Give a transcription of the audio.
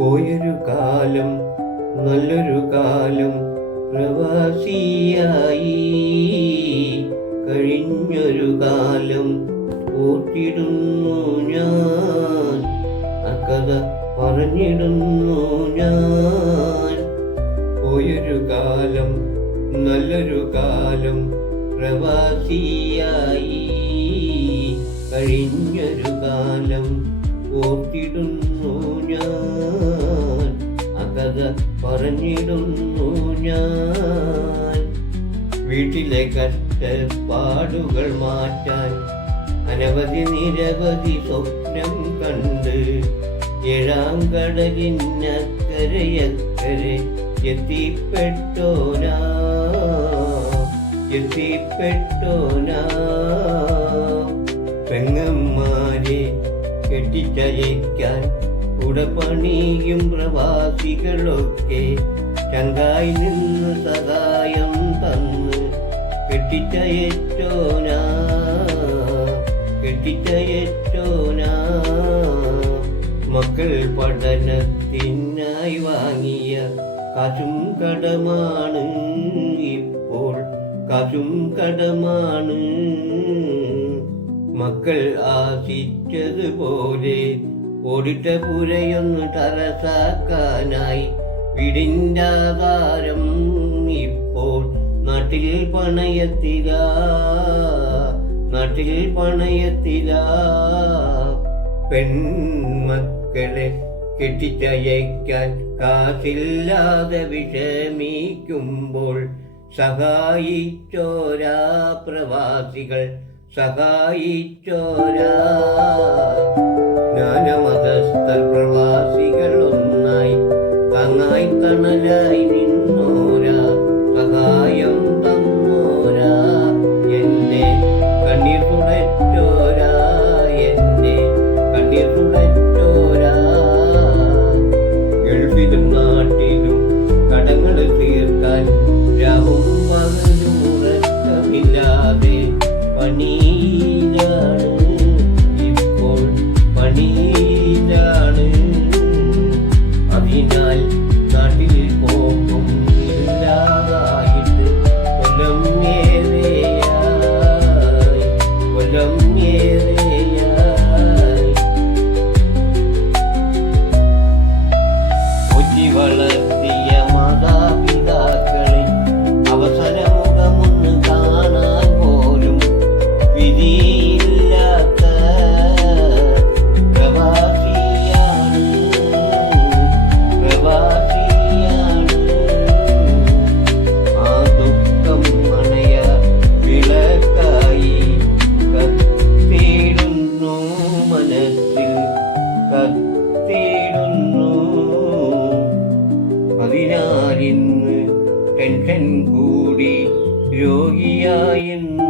പോയൊരു കാലം നല്ലൊരു കാലം പ്രവാസിയായി. കഴിഞ്ഞൊരു കാലം ഓർത്തിടുന്നു ഞാൻ കഥ പറഞ്ഞിടുന്നു ഞാൻ. പോയൊരു കാലം നല്ലൊരു കാലം പ്രവാസിയായി. കഴിഞ്ഞൊരു കാലം പറഞ്ഞിടുന്നു ഞാൻ. വീട്ടിലെ കഷ്ടപ്പാടുകൾ മാറ്റാൻ അനവധി നിരവധി സ്വപ്നം കണ്ട് ഏഴാം കടലിനക്കരയക്കരെ എത്തിപ്പെട്ടോനാ. എത്തിപ്പെട്ടോനാ. പെങ്ങന്മാരെ കെട്ടിച്ചയക്കാൻ ഉടപണിയും പ്രവാസികളൊക്കെ ചങ്കായി നിന്ന് സഹായം തന്ന് കെട്ടിച്ചയറ്റോനാ കെട്ടിച്ചയറ്റോനാ മക്കൾ പഠനത്തിനായി വാങ്ങിയ കാശും കടമാണ് ഇപ്പോൾ കാശും കടമാണ്. മക്കൾ ആശിച്ചതുപോലെ ഓടിട്ട പുരയൊന്ന് തലസാക്കാനായി വിടിന്റാകാരം ഇപ്പോൾ നാട്ടിൽ പണയത്തില നാട്ടിൽ പണയത്തില. പെൺമക്കളെ കെട്ടിച്ചയക്കാൻ കാശില്ലാതെ വിഷമിക്കുമ്പോൾ സഹായിച്ചോരാ പ്രവാസികൾ സഹായിച്ചോരാ. You. പെൻഷൻ കൂടി രോഗിയായിന്ന്